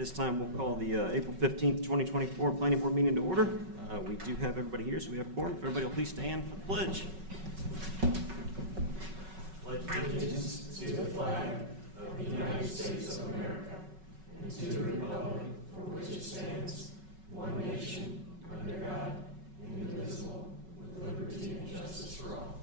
this time we'll call the April 15th, 2024 Planning Board meeting to order. We do have everybody here, so we have quorum. If everybody will please stand for the pledge. Pledge allegiance to the flag of the United States of America and to the republic for which it stands, one nation, under God, indivisible, with liberty and justice for all.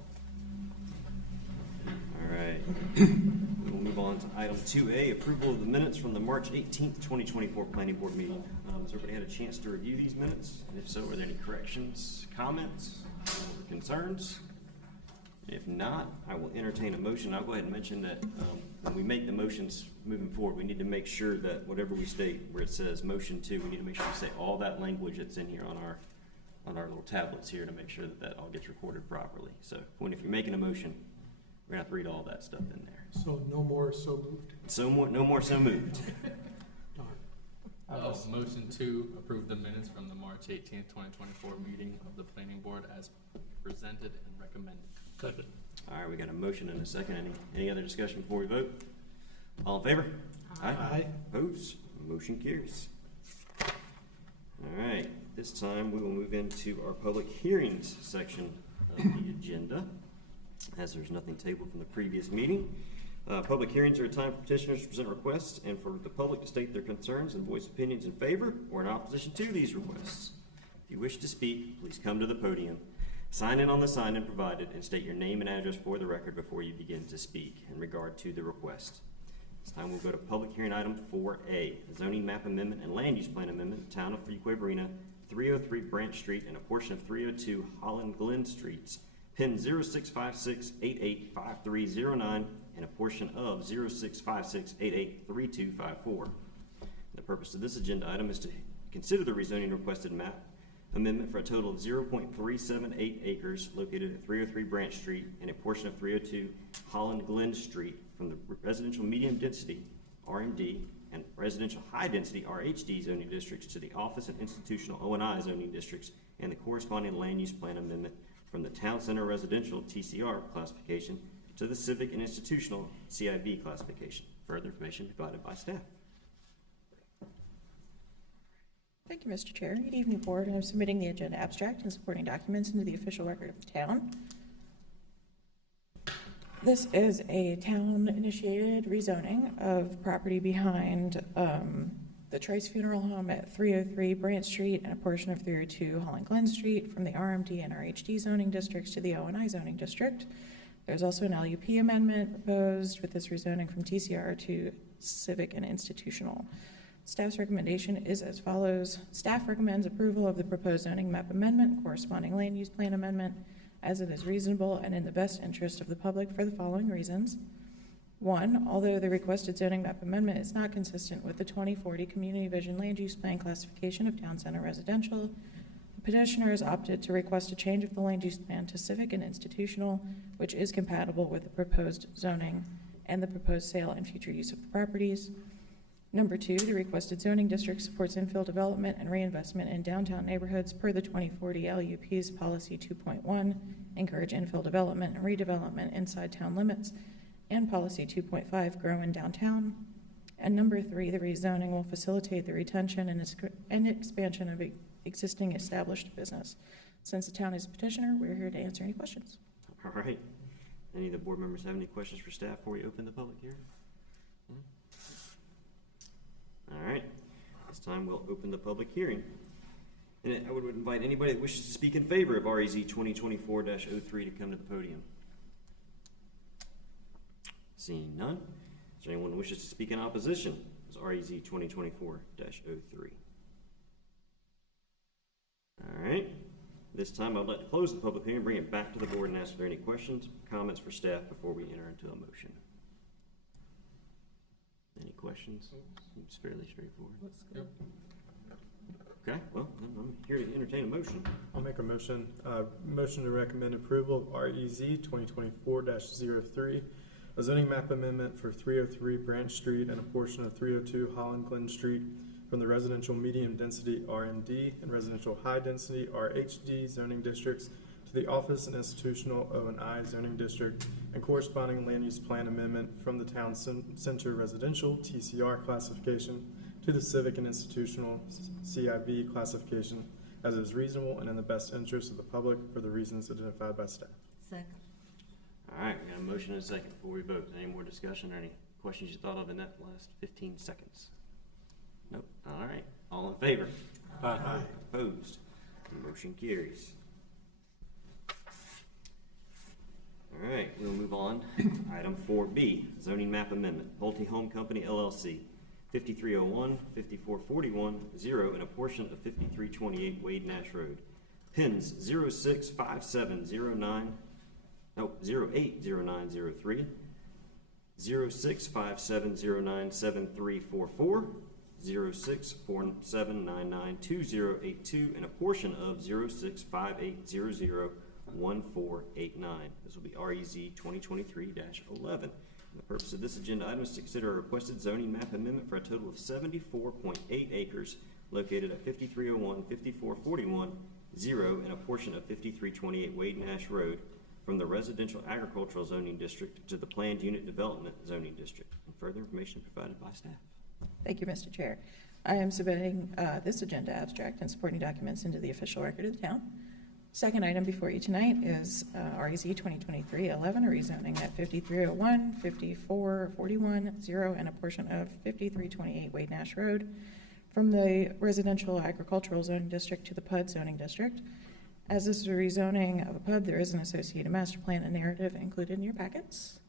All right. We'll move on to item 2A, approval of the minutes from the March 18th, 2024 Planning Board meeting. Has everybody had a chance to review these minutes? And if so, are there any corrections, comments, or concerns? If not, I will entertain a motion. I'll go ahead and mention that when we make the motions moving forward, we need to make sure that whatever we state where it says motion to, we need to make sure we say all that language that's in here on our little tablets here to make sure that that all gets recorded properly. So if you're making a motion, we're gonna have to read all that stuff in there. So no more so moved? No more so moved. I'll motion to approve the minutes from the March 18th, 2024 meeting of the Planning Board as presented and recommended. Second. All right, we got a motion and a second. Any other discussion before we vote? All in favor? Aye. Opposed? Motion carries. All right, this time we will move into our public hearings section of the agenda, as there's nothing tabled from the previous meeting. Public hearings are a time for petitioners to present requests and for the public to state their concerns and voice opinions in favor or in opposition to these requests. If you wish to speak, please come to the podium, sign in on the sign-in provided, and state your name and address for the record before you begin to speak in regard to the request. This time we'll go to public hearing item 4A, zoning map amendment and land use plan amendment, Town of Fuquay-Varina, 303 Branch Street and a portion of 302 Holland Glen Streets, pin 0656885309 and a portion of 0656883254. The purpose of this agenda item is to consider the rezoning requested map amendment for a total of 0.378 acres located at 303 Branch Street and a portion of 302 Holland Glen Street from the residential medium density RMD and residential high density RHD zoning districts to the office and institutional O&I zoning districts and the corresponding land use plan amendment from the town center residential TCR classification to the civic and institutional CIB classification. Further information provided by staff. Thank you, Mr. Chair. Good evening, Board. I'm submitting the agenda abstract and supporting documents into the official record of the town. This is a town-initiated rezoning of property behind the Trice Funeral Home at 303 Branch Street and a portion of 302 Holland Glen Street from the RMD and RHD zoning districts to the O&I zoning district. There's also an LUP amendment proposed with this rezoning from TCR to civic and institutional. Staff's recommendation is as follows. Staff recommends approval of the proposed zoning map amendment, corresponding land use plan amendment, as it is reasonable and in the best interest of the public for the following reasons. 1, although the requested zoning map amendment is not consistent with the 2040 Community Vision Land Use Plan classification of town center residential, the petitioner has opted to request a change of the land use plan to civic and institutional, which is compatible with the proposed zoning and the proposed sale and future use of the properties. Number 2, the requested zoning district supports infill development and reinvestment in downtown neighborhoods per the 2040 LUP's Policy 2.1, encourage infill development and redevelopment inside town limits, and Policy 2.5, grow in downtown. And number 3, the rezoning will facilitate the retention and expansion of existing established business. Since the town is a petitioner, we're here to answer any questions. All right. Any of the board members have any questions for staff before we open the public hearing? All right. This time we'll open the public hearing. And I would invite anybody that wishes to speak in favor of REZ 2024-03 to come to the podium. Seeing none. Is there anyone who wishes to speak in opposition to REZ 2024-03? All right. This time I'd like to close the public hearing, bring it back to the board, and ask if there are any questions, comments for staff before we enter into a motion. Any questions? It's fairly straightforward. Yep. Okay, well, then I'm here to entertain a motion. I'll make a motion. Motion to recommend approval of REZ 2024-03, a zoning map amendment for 303 Branch Street and a portion of 302 Holland Glen Street from the residential medium density RMD and residential high density RHD zoning districts to the office and institutional O&I zoning district and corresponding land use plan amendment from the town center residential TCR classification to to the civic and institutional CIV classification as is reasonable and in the best interest of the public for the reasons identified by staff. Second. All right, we got a motion and a second before we vote. Any more discussion or any questions you thought of in that last 15 seconds? Nope. All right, all in favor? Aye. Opposed? Motion carries. All right, we'll move on. Item 4B, zoning map amendment, Pulte Home Company LLC, 5301, 5441, 0, and a portion of 5328 Wade Nash Road. Pins 065709, no, 080903, 0657097344, 0647992082, and a portion of 0658001489. This will be REZ 2023-11. The purpose of this agenda item is to consider a requested zoning map amendment for a total of 74.8 acres located at 5301, 5441, 0, and a portion of 5328 Wade Nash Road from the residential agricultural zoning district to the planned unit development zoning district. And further information provided by staff. Thank you, Mr. Chair. I am submitting this agenda abstract and supporting documents into the official record of the town. Second item before you tonight is REZ 2023-11, a rezoning at 5301, 5441, 0, and a portion of 5328 Wade Nash Road from the residential agricultural zoning district to the PUD zoning district. As this is a rezoning of a PUD, there is an associated master plan and narrative included in your packets.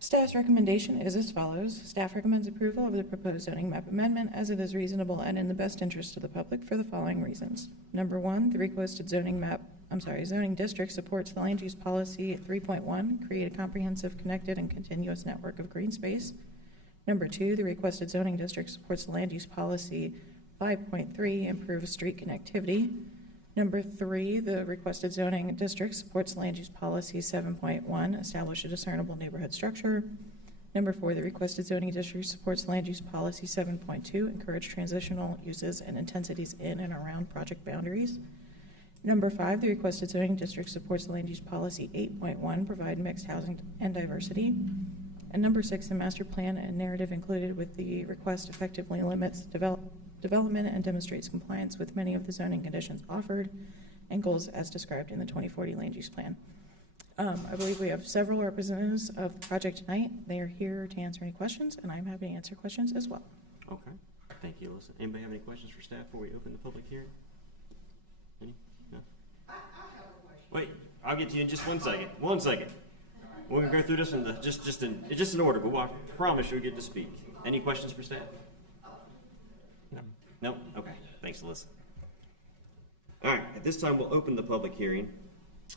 Staff's recommendation is as follows. Staff recommends approval of the proposed zoning map amendment as it is reasonable and in the best interest of the public for the following reasons. Number one, the requested zoning district supports the land use policy at 3.1, create a comprehensive, connected, and continuous network of green space. Number two, the requested zoning district supports the land use policy 5.3, improve street connectivity. Number three, the requested zoning district supports land use policy 7.1, establish a discernible neighborhood structure. Number four, the requested zoning district supports land use policy 7.2, encourage transitional uses and intensities in and around project boundaries. Number five, the requested zoning district supports land use policy 8.1, provide mixed housing and diversity. And number six, the master plan and narrative included with the request effectively limits development and demonstrates compliance with many of the zoning conditions offered and goals as described in the 2040 land use plan. I believe we have several representatives of the project tonight. They are here to answer any questions, and I'm happy to answer questions as well. Okay, thank you, Alyssa. Anybody have any questions for staff before we open the public hearing? Any? No? I have a question. Wait, I'll get to you in just 1 second. 1 second. We're gonna go through this in just in order, but I promise you'll get to speak. Any questions for staff? No. No? Okay. Thanks, Alyssa. All right. At this time, we'll open the public hearing,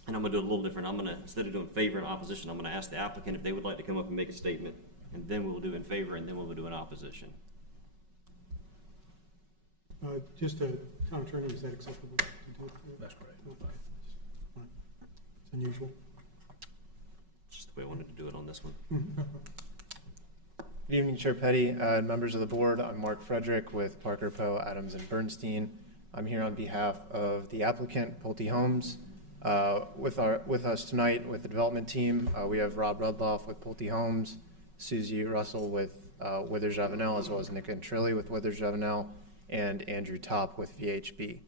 and I'm going to do it a little different. Instead of doing favor and opposition, I'm going to ask the applicant if they would like to come up and make a statement, and then we'll do in favor, and then we'll do an opposition. Just a town attorney, is that acceptable to do? That's correct. It's unusual. Just the way I wanted to do it on this one. Good evening, Chair Petty, members of the board. I'm Mark Frederick with Parker, Poe, Adams, and Bernstein. I'm here on behalf of the applicant, Pulte Homes. With us tonight with the development team, we have Rob Rudloff with Pulte Homes, Susie Russell with Withers Ravenel, as well as Nick Antrilli with Withers Ravenel, and Andrew Top with VHB.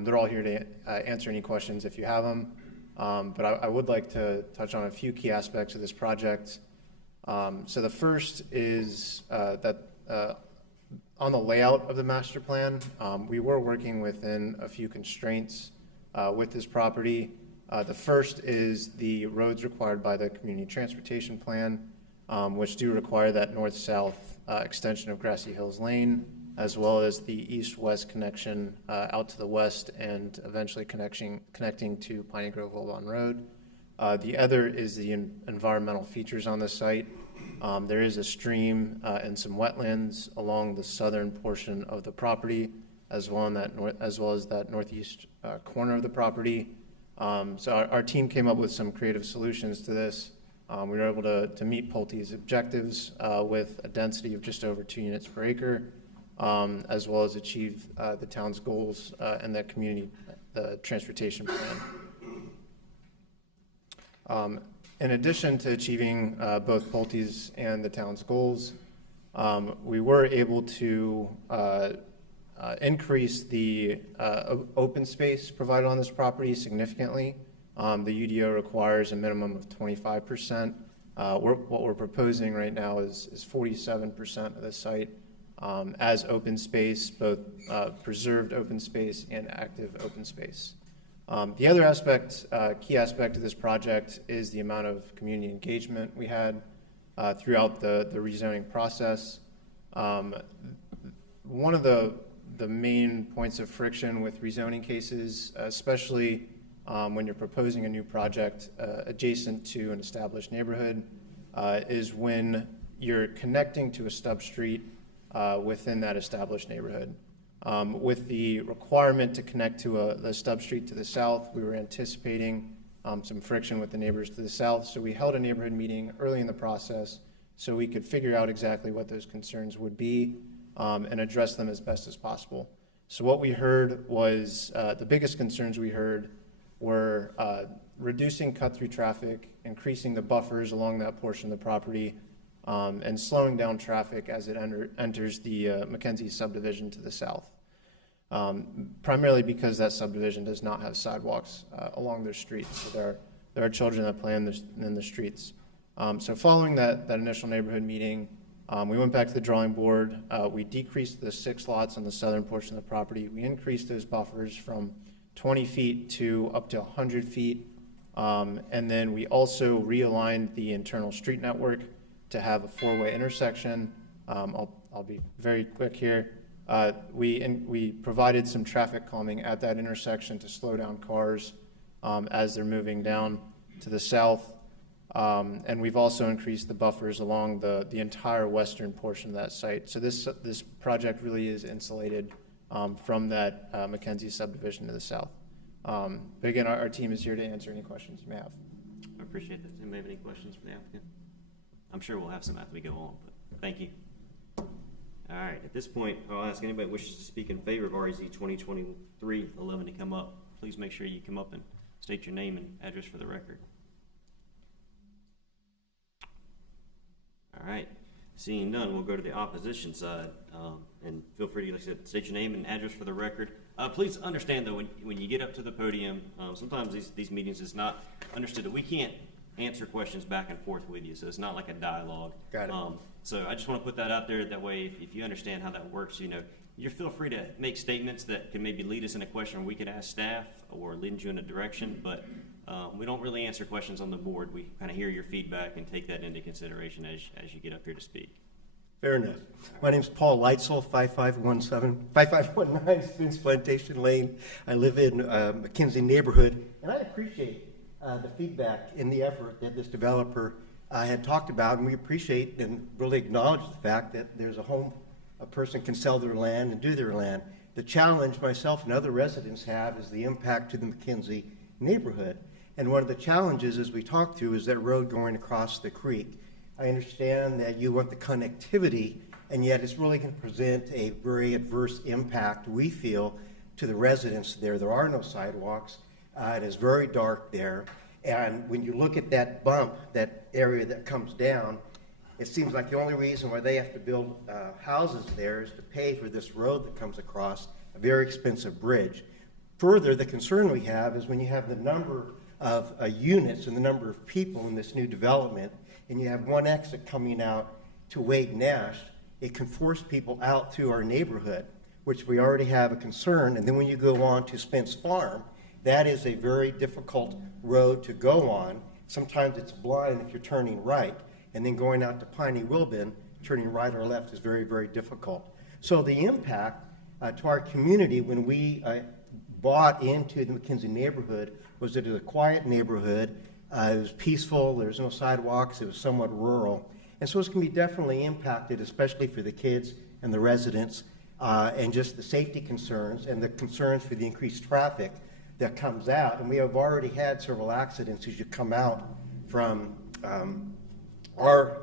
They're all here to answer any questions if you have them. But I would like to touch on a few key aspects of this project. So the first is that on the layout of the master plan, we were working within a few constraints with this property. The first is the roads required by the community transportation plan, which do require that north-south extension of Grassy Hills Lane, as well as the east-west connection out to the west and eventually connecting to Piney Grove Old Road. The other is the environmental features on the site. There is a stream and some wetlands along the southern portion of the property, as well as that northeast corner of the property. So our team came up with some creative solutions to this. We were able to meet Pulte's objectives with a density of just over 2 units per acre, as well as achieve the town's goals and the transportation plan. In addition to achieving both Pulte's and the town's goals, we were able to increase the open space provided on this property significantly. The UDO requires a minimum of 25%. What we're proposing right now is 47% of the site as open space, both preserved open space and active open space. The other aspect, key aspect of this project is the amount of community engagement we had throughout the rezoning process. One of the main points of friction with rezoning cases, especially when you're proposing a new project adjacent to an established neighborhood, is when you're connecting to a stub street within that established neighborhood. With the requirement to connect to the stub street to the south, we were anticipating some friction with the neighbors to the south, so we held a neighborhood meeting early in the process so we could figure out exactly what those concerns would be and address them as best as possible. So what we heard was, the biggest concerns we heard were reducing cut-through traffic, increasing the buffers along that portion of the property, and slowing down traffic as it enters the Mackenzie subdivision to the south. Primarily because that subdivision does not have sidewalks along their streets. So there are children that play in the streets. So following that initial neighborhood meeting, we went back to the drawing board. We decreased the 6 lots on the southern portion of the property. We increased those buffers from 20 feet to up to 100 feet. And then we also realigned the internal street network to have a 4-way intersection. I'll be very quick here. We provided some traffic calming at that intersection to slow down cars as they're moving down to the south. And we've also increased the buffers along the entire western portion of that site. So this project really is insulated from that Mackenzie subdivision to the south. But again, our team is here to answer any questions you may have. I appreciate that. Does anybody have any questions for the applicant? I'm sure we'll have some after we go on, but thank you. All right, at this point, I'll ask anybody who wishes to speak in favor of REZ 2023-11 to come up. Please make sure you come up and state your name and address for the record. All right, seeing none, we'll go to the opposition side. And feel free to, like I said, state your name and address for the record. Please understand, though, when you get up to the podium, sometimes these meetings is not understood that we can't answer questions back and forth with you, so it's not like a dialogue. Got it. So I just want to put that out there. That way, if you understand how that works, you feel free to make statements that can maybe lead us in a question, or we could ask staff or lead you in a direction. But we don't really answer questions on the board. We kind of hear your feedback and take that into consideration as you get up here to speak. Fair enough. My name's Paul Leitzel, 5519 Spoons Plantation Lane. I live in Mackenzie neighborhood, and I appreciate the feedback and the effort that this developer had talked about, and we appreciate and really acknowledge the fact that there's a person can sell their land and do their land. The challenge myself and other residents have is the impact to the Mackenzie neighborhood. And one of the challenges, as we talked through, is that road going across the creek. I understand that you want the connectivity, and yet it's really going to present a very adverse impact, we feel, to the residents there. There are no sidewalks. It is very dark there. And when you look at that bump, that area that comes down, it seems like the only reason why they have to build houses there is to pay for this road that comes across, a very expensive bridge. Further, the concern we have is when you have the number of units and the number of people in this new development, and you have one exit coming out to Wade Nash, it can force people out through our neighborhood, which we already have a concern. And then when you go on to Spence Farm, that is a very difficult road to go on. Sometimes it's blind if you're turning right. And then going out to Piney Wilbin, turning right or left is very, very difficult. So the impact to our community when we bought into the Mackenzie neighborhood was that it was a quiet neighborhood. It was peaceful. There was no sidewalks. It was somewhat rural. And so it's going to be definitely impacted, especially for the kids and the residents, and just the safety concerns and the concerns for the increased traffic that comes out. And we have already had several accidents as you come out from our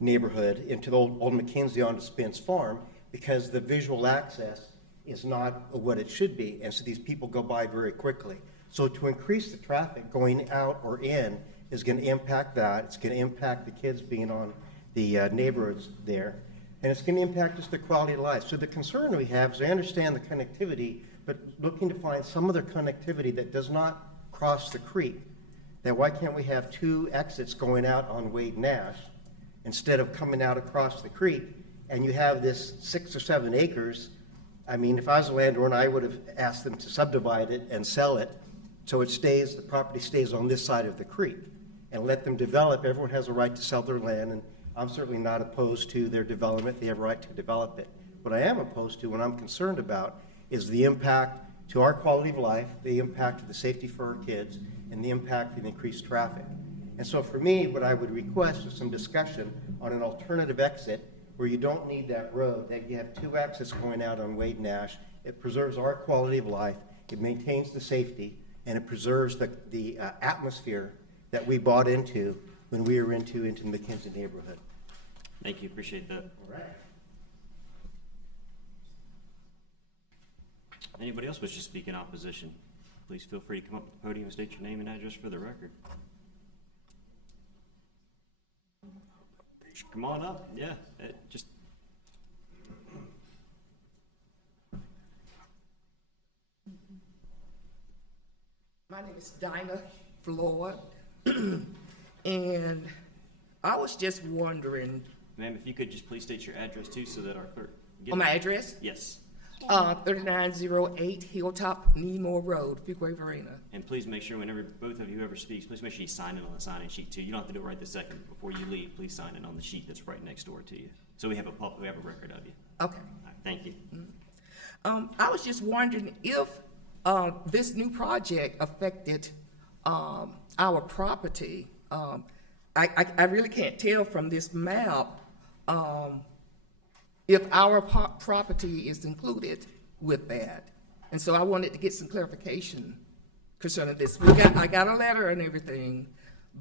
neighborhood into the old Mackenzie onto Spence Farm, because the visual access is not what it should be. And so these people go by very quickly. So to increase the traffic going out or in is going to impact that. It's going to impact the kids being on the neighborhoods there. and it's going to impact just the quality of life. So the concern we have is I understand the connectivity, but looking to find some other connectivity that does not cross the creek. That why can't we have two exits going out on Wade Nash instead of coming out across the creek? And you have this 6 or 7 acres. I mean, if I was a landowner, I would have asked them to subdivide it and sell it so it stays, the property stays on this side of the creek, and let them develop. Everyone has a right to sell their land, and I'm certainly not opposed to their development. They have a right to develop it. What I am opposed to, what I'm concerned about, is the impact to our quality of life, the impact to the safety for our kids, and the impact of the increased traffic. And so for me, what I would request is some discussion on an alternative exit where you don't need that road, that you have 2 exits going out on Wade Nash. It preserves our quality of life, it maintains the safety, and it preserves the atmosphere that we bought into when we were into the McKenzie neighborhood. Thank you, appreciate that. All right. Anybody else wish to speak in opposition? Please feel free to come up to the podium and state your name and address for the record. Come on up, yeah, just. My name is Dinah Floyd, and I was just wondering, Ma'am, if you could just please state your address too, so that our clerk. my address, Yes, 3908 Hilltop Needmore Road, Fuquay Varina. and please make sure whenever both of you ever speaks, please make sure you sign in on the sign-in sheet too. You don't have to do it right this second. Before you leave, please sign in on the sheet that's right next door to you. So we have a record of you. Okay. All right, thank you. I was just wondering if this new project affected our property. I really can't tell from this map if our property is included with that. And so I wanted to get some clarification concerning this. I got a letter and everything,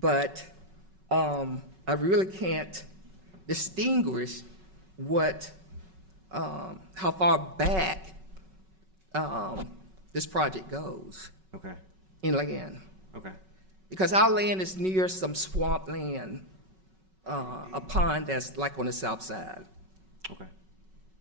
but I really can't distinguish what, how far back this project goes Okay, in land. okay, Because our land is near some swamp land, a pond that's like on the south side. okay.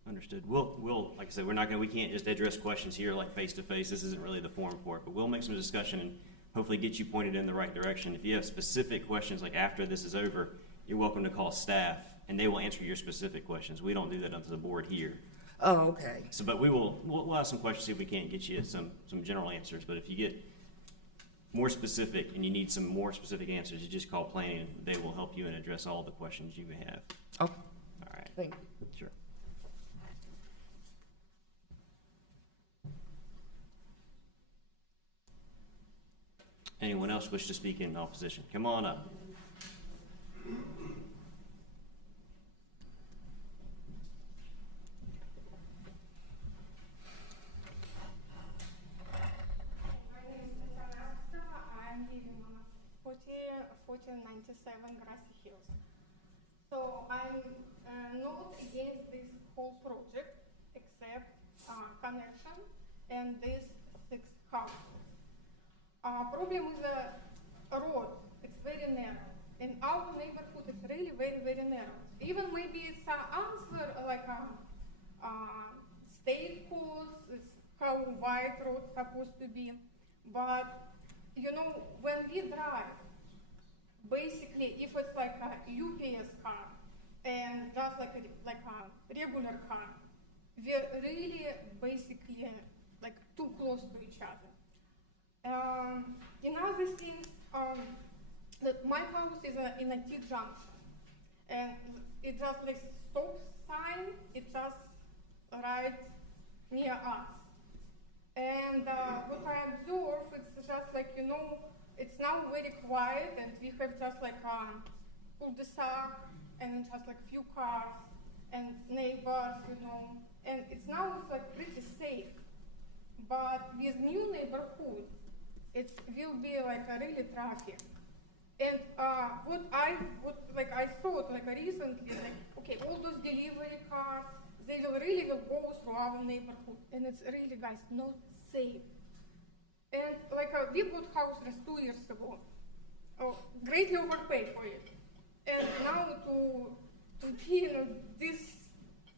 Understood. We'll, like I said, we can't just address questions here like face to face. This isn't really the forum for it, but we'll make some discussion and hopefully get you pointed in the right direction. If you have specific questions, like after this is over, you're welcome to call staff and they will answer your specific questions. We don't do that up to the board here. Oh, okay. So, but we'll ask some questions, see if we can't get you some general answers. But if you get more specific and you need some more specific answers, you just call planning and they will help you and address all the questions you may have. Okay, All right, thank you. sure. Anyone else wish to speak in opposition? Come on up. I'm living on 1497 Grassy Hills. So I'm not against this whole project except connection and these 6 houses. Problem with the road, it's very narrow. In our neighborhood, it's really very, very narrow. Even maybe it's an answer like state codes, it's how wide road supposed to be. But you know, when we drive, basically, if it's like a UPS car and just like a regular car, we're really basically like too close to each other. Another thing, that my house is in a T-junction, and it just like stop sign, it just right near us. And what I observe, it's just like, you know, it's now very quiet and we have just like a cul-de-sac and just like few cars and neighbors, you know, and it's now it's like pretty safe. But with new neighborhood, it will be like a really traffic. And what I thought like recently, like, okay, all those delivery cars, they will go through our neighborhood, and it's really, guys, not safe. And like we bought house just 2 years ago, greatly overpaid for it, and now to be in this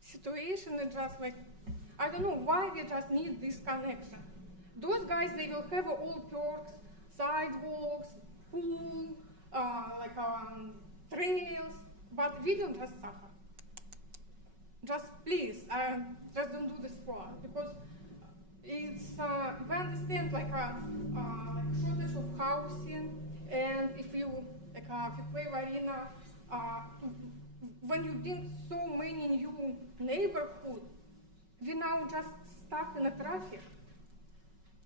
situation is just like, I don't know why we just need this connection. Those guys, they will have all perks, sidewalks, pool, trails, but we will just suffer. Just please, just don't do this for us, because it's, we understand like a shortage of housing, and if you, like Fitway Arena, when you build so many new neighborhoods, we now just stuck in the traffic.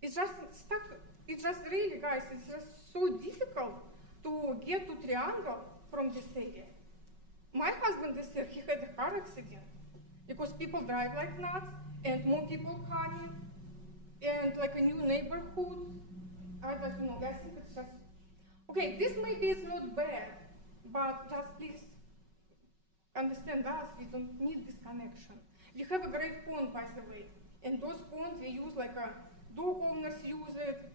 It's just stuck, it's just really, guys, it's just so difficult to get to Triangle from this area. My husband this year, he had a car accident because people drive like nuts and more people coming and like a new neighborhood. I don't know, I think it's just, okay, this maybe is not bad, but just please understand us, we don't need this connection. We have a great pond, by the way, and those ponds we use like dog owners use it,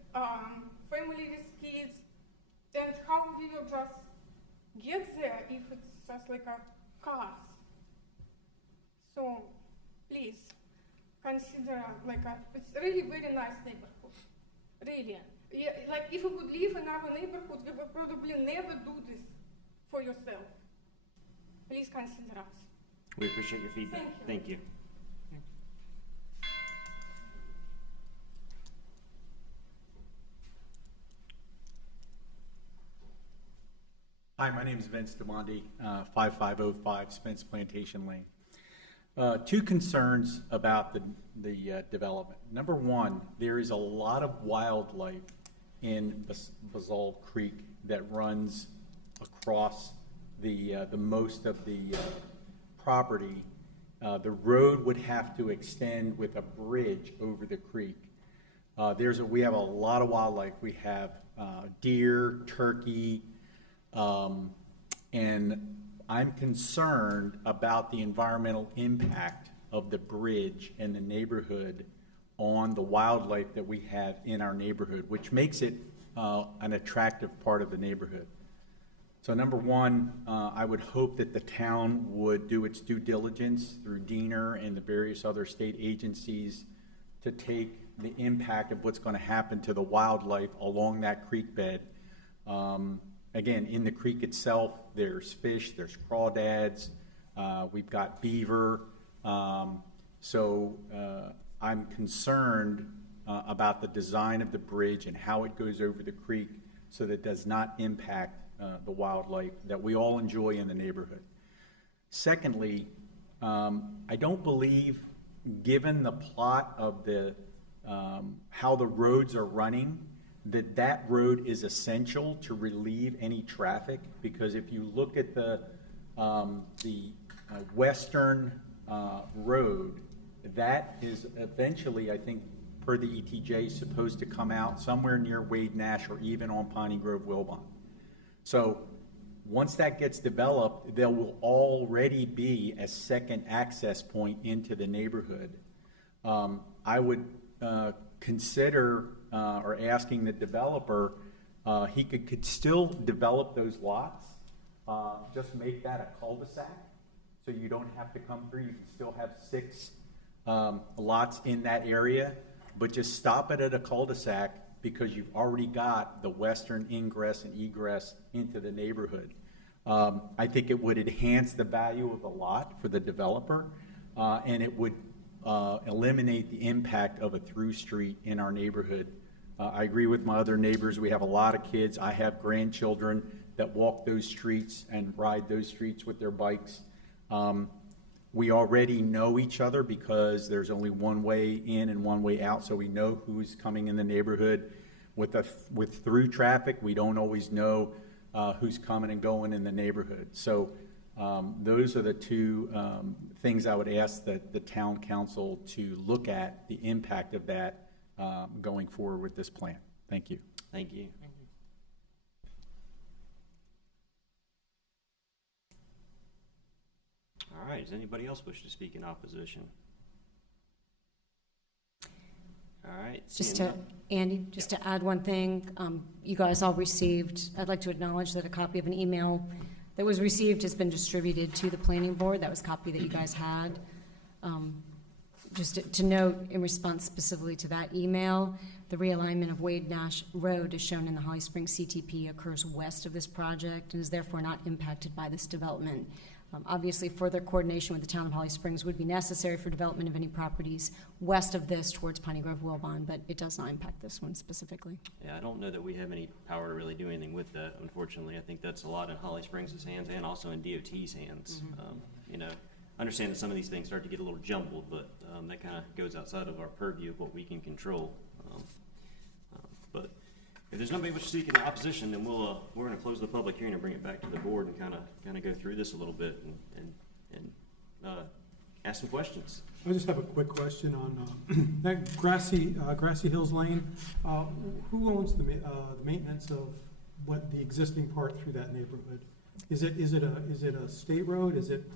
family with kids, and how we will just get there if it's just like a cars. So please consider like it's really very nice neighborhood, really. Yeah, like if you would live in our neighborhood, you would probably never do this for yourself. Please consider us. We appreciate your feedback. Thank you. Thank you. Hi, my name is Vince DeMonte, 5505 Spence Plantation Lane. Two concerns about the development. Number one, there is a lot of wildlife in Basalt Creek that runs across the most of the property. The road would have to extend with a bridge over the creek. We have a lot of wildlife. We have deer, turkey, and I'm concerned about the environmental impact of the bridge and the neighborhood on the wildlife that we have in our neighborhood, which makes it an attractive part of the neighborhood. So number one, I would hope that the town would do its due diligence through DENR and the various other state agencies to take the impact of what's going to happen to the wildlife along that creek bed. Again, in the creek itself, there's fish, there's crawdads, we've got beaver. So I'm concerned about the design of the bridge and how it goes over the creek so that it does not impact the wildlife that we all enjoy in the neighborhood. Secondly, I don't believe, given the plot of the how the roads are running, that road is essential to relieve any traffic, because if you look at the western road, that is eventually, I think, per the ETJ, supposed to come out somewhere near Wade Nash or even on Piney Grove Wilbon. So once that gets developed, there will already be a second access point into the neighborhood. I would consider or asking the developer, he could still develop those lots, just make that a cul-de-sac, so you don't have to come through. You can still have 6 lots in that area, but just stop it at a cul-de-sac because you've already got the western ingress and egress into the neighborhood. I think it would enhance the value of the lot for the developer, and it would eliminate the impact of a through street in our neighborhood. I agree with my other neighbors. We have a lot of kids. I have grandchildren that walk those streets and ride those streets with their bikes. We already know each other because there's only one way in and one way out, so we know who's coming in the neighborhood. With through traffic, we don't always know who's coming and going in the neighborhood. So those are the two things I would ask the town council to look at, the impact of that going forward with this plan. Thank you. Thank you. All right, does anybody else wish to speak in opposition? All right. Andy, just to add one thing, you guys all received, I'd like to acknowledge that a copy of an email that was received has been distributed to the planning board. That was a copy that you guys had. Just to note, in response specifically to that email, the realignment of Wade Nash Road as shown in the Holly Springs CTP occurs west of this project and is therefore not impacted by this development. Obviously, further coordination with the town of Holly Springs would be necessary for development of any properties west of this towards Piney Grove Wilbon, but it does not impact this one specifically. Yeah, I don't know that we have any power to really do anything with that, unfortunately. I think that's a lot in Holly Springs' hands and also in DOT's hands. You know, I understand that some of these things start to get a little jumbled, but that kind of goes outside of our purview of what we can control. But if there's nobody much seeking opposition, then we're going to close the public hearing and bring it back to the board and kind of go through this a little bit and ask some questions. I just have a quick question on that Grassy Hills Lane. Who owns the maintenance of what the existing part through that neighborhood? Is it a state road? Is it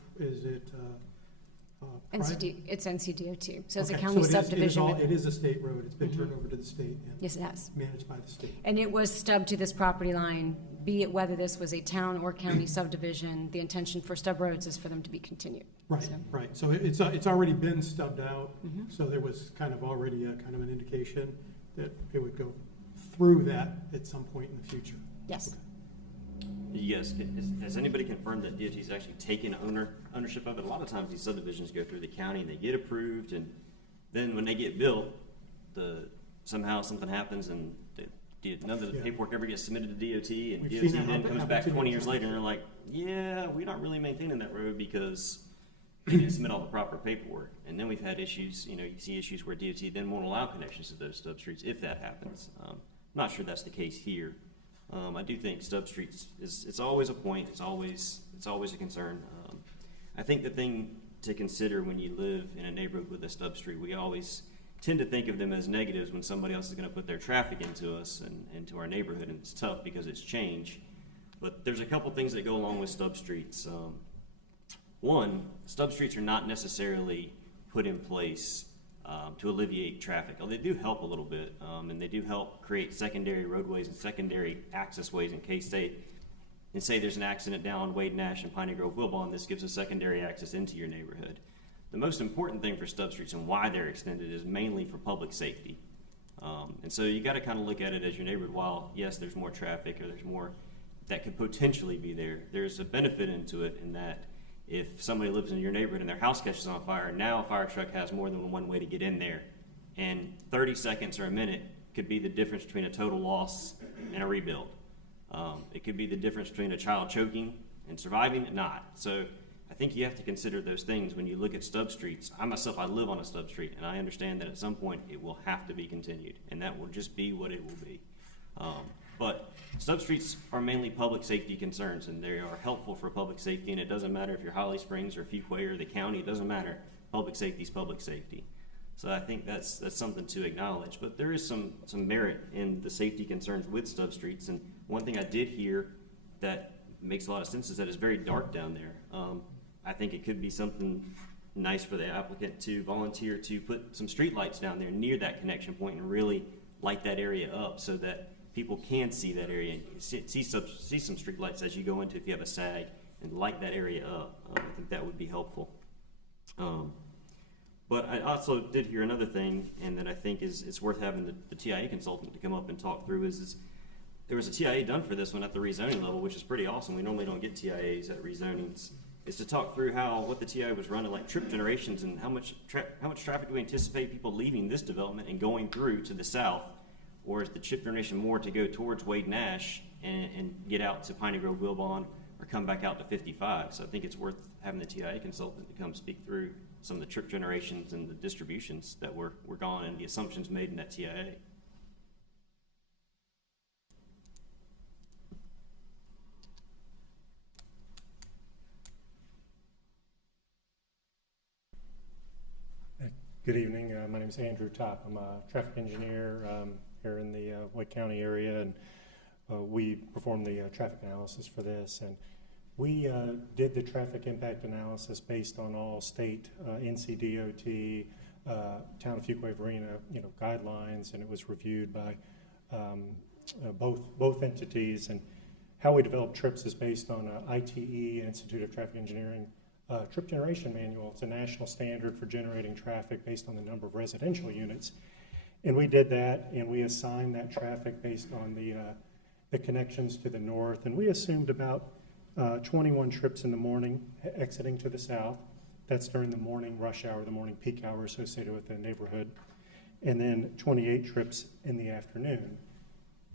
private? It's NCDOT, so it's a Okay, county so subdivision. it is a state road. It's been turned over to the state and Yes, it has. managed by the state. And it was stubbed to this property line, be it whether this was a town or county subdivision. The intention for stub roads is for them to be continued. Right, So- right. So it's already been stubbed out. So there was kind of already a kind of an indication that it would go through that at some point in the future. Yes. Yes, has anybody confirmed that DOT's actually taken ownership of it? A lot of times these subdivisions go through the county and they get approved, and then when they get built, somehow something happens and none of the Yeah. paperwork ever gets submitted to DOT, and We've DOT seen that then happen comes back too 20 many years later and times. they're like, yeah, we're not really maintaining that road because they didn't submit all the proper paperwork. And then we've had issues, you see issues where DOT then won't allow connections to those stub streets if that happens. I'm not sure that's the case here. I do think stub streets it's always a point. It's always a concern. I think the thing to consider when you live in a neighborhood with a stub street, we always tend to think of them as negatives when somebody else is going to put their traffic into us and into our neighborhood, and it's tough because it's change. But there's a couple things that go along with stub streets. One, stub streets are not necessarily put in place to alleviate traffic. They do help a little bit, and they do help create secondary roadways and secondary access ways in case say there's an accident down Wade Nash and Piney Grove Wilbon. This gives a secondary access into your neighborhood. The most important thing for stub streets and why they're extended is mainly for public safety. And so you got to kind of look at it as your neighborhood. While yes, there's more traffic or there's more that could potentially be there, there's a benefit into it in that if somebody lives in your neighborhood and their house catches on fire, now a fire truck has more than one way to get in there. And 30 seconds or a minute could be the difference between a total loss and a rebuild. It could be the difference between a child choking and surviving and not. So I think you have to consider those things when you look at stub streets. I live on a stub street, and I understand that at some point it will have to be continued, and that will just be what it will be. But stub streets are mainly public safety concerns, and they are helpful for public safety, and it doesn't matter if you're Holly Springs or Fuquay or the county, it doesn't matter. Public safety is public safety. So I think that's something to acknowledge. But there is some merit in the safety concerns with stub streets, and one thing I did hear that makes a lot of sense is that it's very dark down there. I think it could be something nice for the applicant to volunteer to put some street lights down there near that connection point and really light that area up so that people can see that area and see some street lights as you go into if you have a SAG and light that area up. I think that would be helpful. But I also did hear another thing, and that I think it's worth having the TIA consultant to come up and talk through is there was a TIA done for this one at the rezoning level, which is pretty awesome. We normally don't get TIAs at rezonings. Is to talk through what the TIA was running, like trip generations, and how much traffic do we anticipate people leaving this development and going through to the south, or is the trip generation more to go towards Wade Nash and get out to Piney Grove Wilbon or come back out to 55? So I think it's worth having the TIA consultant to come speak through some of the trip generations and the distributions that were gone and the assumptions made in that TIA. Good evening. My name is Andrew Topp. I'm a traffic engineer here in the White County area, and we performed the traffic analysis for this. And we did the traffic impact analysis based on all state NCDOT, Town of Fuquay-Varina, guidelines, and it was reviewed by both entities. And how we develop trips is based on ITE, Institute of Traffic Engineering, trip generation manual. It's a national standard for generating traffic based on the number of residential units. And we did that, and we assigned that traffic based on the connections to the north. And we assumed about 21 trips in the morning exiting to the south. That's during the morning rush hour, the morning peak hour associated with the neighborhood. And then 28 trips in the afternoon.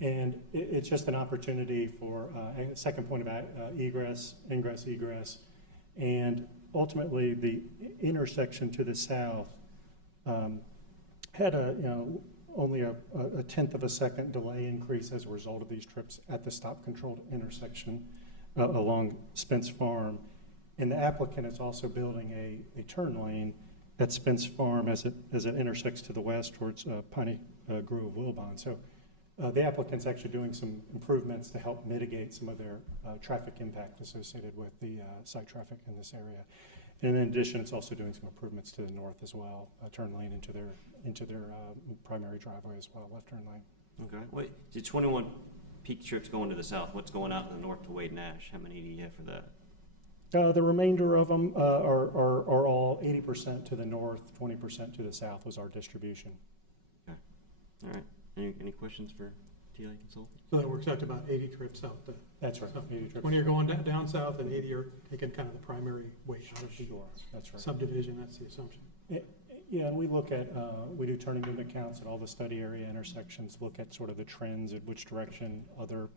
And it's just an opportunity for a second point of egress, ingress, egress. And ultimately, the intersection to the south had only a tenth of a second delay increase as a result of these trips at the stop-controlled intersection along Spence Farm. And the applicant is also building a turn lane at Spence Farm as it intersects to the west towards Piney Grove, Wilbon. So the applicant's actually doing some improvements to help mitigate some of their traffic impact associated with the site traffic in this area. And in addition, it's also doing some improvements to the north as well, a turn lane into their primary driveway as well, left turn lane. Okay. Wait, the 21 peak trips going to the south. What's going out in the north to Wade Nash? How many do you have for that? The remainder of them are all 80% to the north, 20% to the south was our distribution. Okay. All right. Any questions for TLA Consulting? So that works out to about 80 trips out there. That's right. So 80 trips. 20 are going down south and 80 are taking kind of the primary way out of the Sure, that's right. subdivision, that's the assumption. Yeah, and we look at, we do turning movement counts at all the study area intersections, look at sort of the trends at which direction other,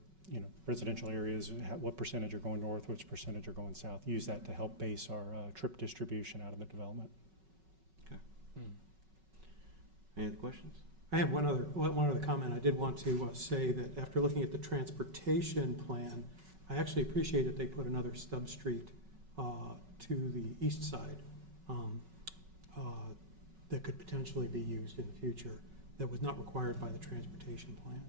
residential areas, what percentage are going north, which percentage are going south. Use that to help base our trip distribution out of the development. Okay. Any other questions? I have one other comment. I did want to say that after looking at the transportation plan, I actually appreciate that they put another stub street to the east side that could potentially be used in the future that was not required by the transportation plan.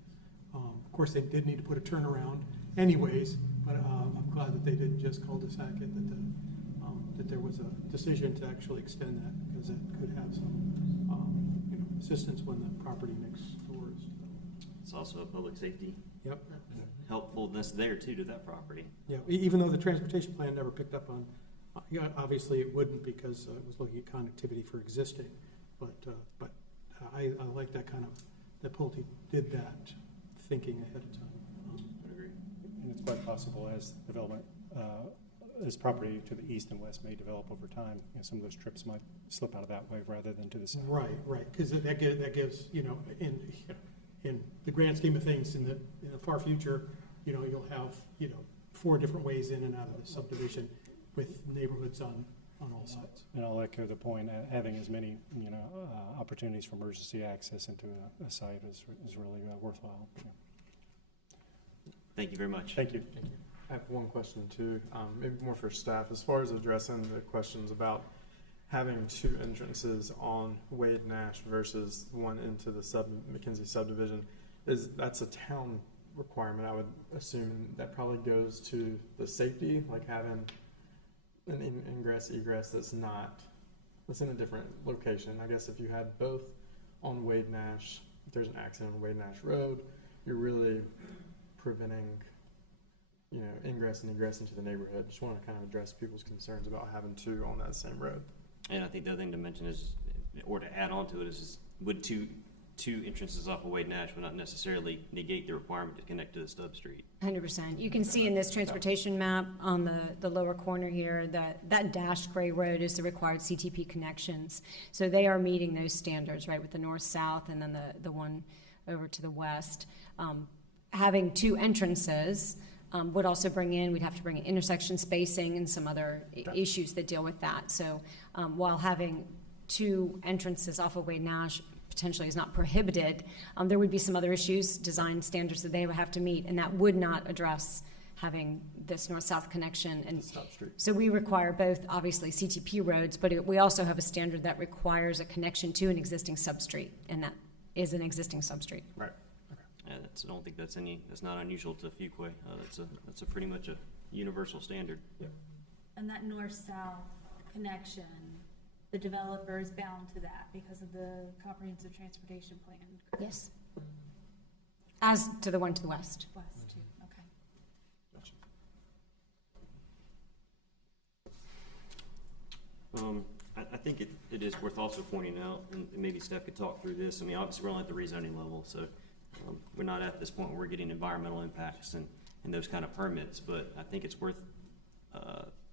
Of course, they did need to put a turnaround anyways, but I'm glad that they didn't just cul-de-sac it, that there was a decision to actually extend that, because it could have some assistance when the property next door is. It's also a public safety Yep. helpfulness there too to that property. Yeah, even though the transportation plan never picked up on, obviously it wouldn't, because it was looking at connectivity for existing, but I like that that Pulte did that thinking ahead of time. I agree. And it's quite possible as development, as property to the east and west may develop over time, some of those trips might slip out of that way rather than to the south. Right, because that gives, in the grand scheme of things, in the far future, you'll have, 4 different ways in and out of the subdivision with neighborhoods on all sides. And I'll echo the point, having as many, opportunities for emergency access into a site is really worthwhile. Thank you very much. Thank you. I have one question too, maybe more for staff, as far as addressing the questions about having 2 entrances on Wade Nash versus one into the McKenzie subdivision. That's a town requirement, I would assume. That probably goes to the safety, like having an ingress egress that's in a different location. I guess if you had both on Wade Nash, if there's an accident on Wade Nash Road, you're really preventing ingress and egress into the neighborhood. Just want to kind of address people's concerns about having 2 on that same road. And I think the other thing to mention is, or to add on to it, is would two entrances off of Wade Nash would not necessarily negate the requirement to connect to the stub street. 100%. You can see in this transportation map on the lower corner here that dashed gray road is the required CTP connections. So they are meeting those standards, right, with the north-south and then the one over to the west. Having 2 entrances would also we'd have to bring in intersection spacing and some other issues that deal with that. So while having 2 entrances off of Wade Nash potentially is not prohibited, there would be some other issues, design standards that they would have to meet, and that would not address having this north-south connection. And so we require both, obviously, CTP roads, but we also have a standard that requires a connection to an existing substreet, and that is an existing substreet. Right. I don't think that's not unusual to Fuquay. That's a pretty much a universal standard. Yep. And that north-south connection, the developer is bound to that because of the comprehensive transportation plan. Correct? Yes. As to the one to the west. West too, okay. Gotcha. I think it is worth also pointing out, and maybe Steph could talk through this. I mean, obviously, we're only at the rezoning level, so we're not at this point where we're getting environmental impacts and those kind of permits, but I think it's worth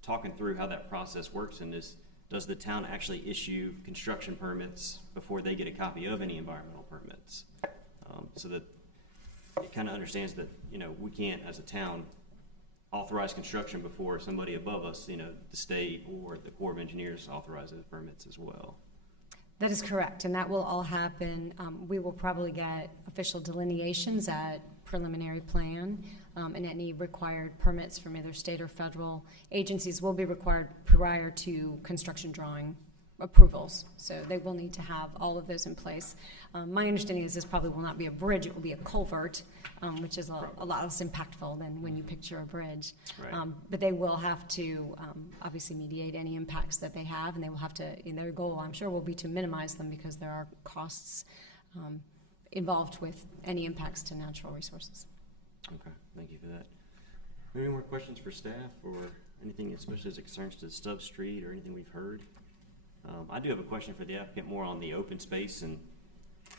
talking through how that process works, and does the town actually issue construction permits before they get a copy of any environmental permits? So that it kind of understands that, we can't, as a town, authorize construction before somebody above us, the state or the Corps of Engineers authorize those permits as well. That is correct, and that will all happen. We will probably get official delineations at preliminary plan, and any required permits from either state or federal agencies will be required prior to construction drawing approvals. So they will need to have all of those in place. My understanding is this probably will not be a bridge, it will be a culvert, which is a lot less impactful than when you picture a bridge. Right. But they will have to obviously mediate any impacts that they have, and they will have to, their goal, I'm sure, will be to minimize them because there are costs involved with any impacts to natural resources. Okay, thank you for that. Any more questions for staff or anything, especially as it concerns to Stubbs Street or anything we've heard? I do have a question for the applicant more on the open space and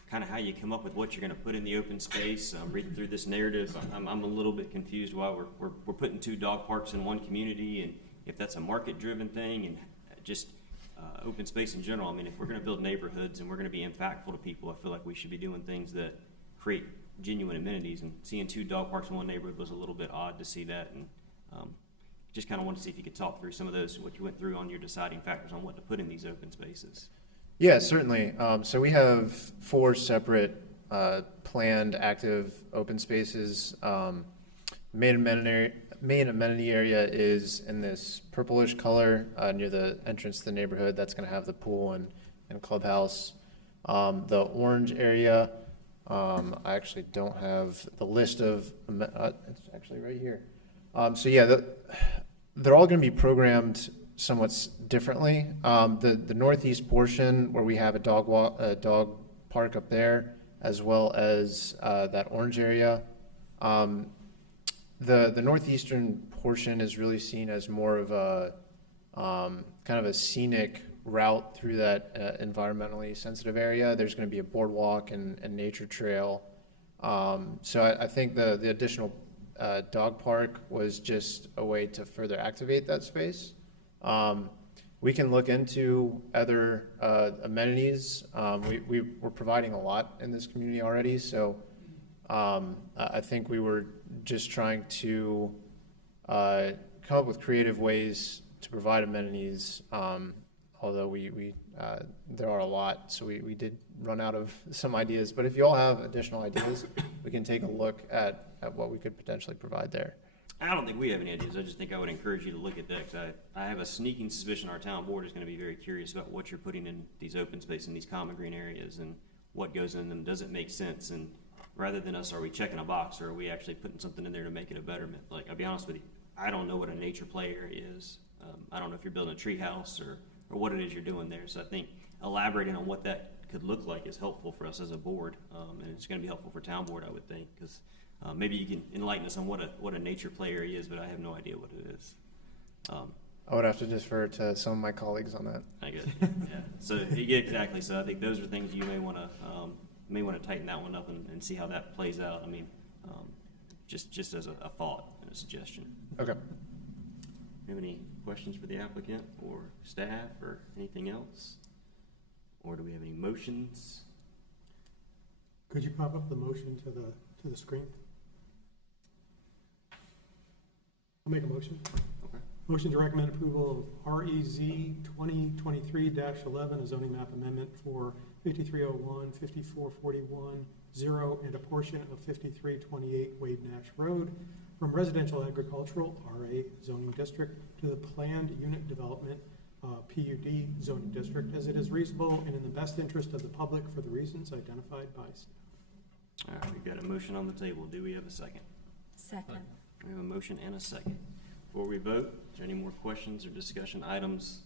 kind of how you come up with what you're going to put in the open space. Reading through this narrative, I'm a little bit confused why we're putting 2 dog parks in one community, and if that's a market-driven thing and just open space in general. I mean, if we're going to build neighborhoods and we're going to be impactful to people, I feel like we should be doing things that create genuine amenities, and seeing 2 dog parks in one neighborhood was a little bit odd to see that, and just kind of wanted to see if you could talk through some of those, what you went through on your deciding factors on what to put in these open spaces. Yeah, certainly. So we have 4 separate planned active open spaces. Main amenity area is in this purplish color near the entrance to the neighborhood. That's going to have the pool and clubhouse. The orange area, I actually don't have the list of, it's actually right here. So yeah, they're all going to be programmed somewhat differently. The northeast portion where we have a dog park up there, as well as that orange area. The northeastern portion is really seen as more of a kind of a scenic route through that environmentally sensitive area. There's going to be a boardwalk and nature trail. So I think the additional dog park was just a way to further activate that space. We can look into other amenities. We're providing a lot in this community already, so I think we were just trying to come up with creative ways to provide amenities, although there are a lot, so we did run out of some ideas. But if you all have additional ideas, we can take a look at what we could potentially provide there. I don't think we have any ideas. I just think I would encourage you to look at that, because I have a sneaking suspicion our town board is going to be very curious about what you're putting in these open space and these common green areas and what goes in them. Does it make sense? And rather than us, are we checking a box, or are we actually putting something in there to make it a betterment? Like, I'll be honest with you, I don't know what a nature play area is. I don't know if you're building a tree house or what it is you're doing there. So I think elaborating on what that could look like is helpful for us as a board, and it's going to be helpful for town board, I would think, because maybe you can enlighten us on what a nature play area is, but I have no idea what it is. I would have to defer to some of my colleagues on that. I get it. Yeah. So yeah, exactly. So I think those are things you may want to tighten that one up and see how that plays out. I mean, just as a thought and a suggestion. Okay. You have any questions for the applicant or staff or anything else? Or do we have any motions? Could you pop up the motion to the screen? I'll make a motion. Okay. Motion to recommend approval of REZ 2023-11, a zoning map amendment for 5301, 5441, 0, and a portion of 5328 Wade Nash Road from residential agricultural RA zoning district to the planned unit development PUD zoning district, as it is reasonable and in the best interest of the public for the reasons identified by staff. All right, we've got a motion on the table. Do we have a second? Second. We have a motion and a second. Before we vote, is there any more questions or discussion items?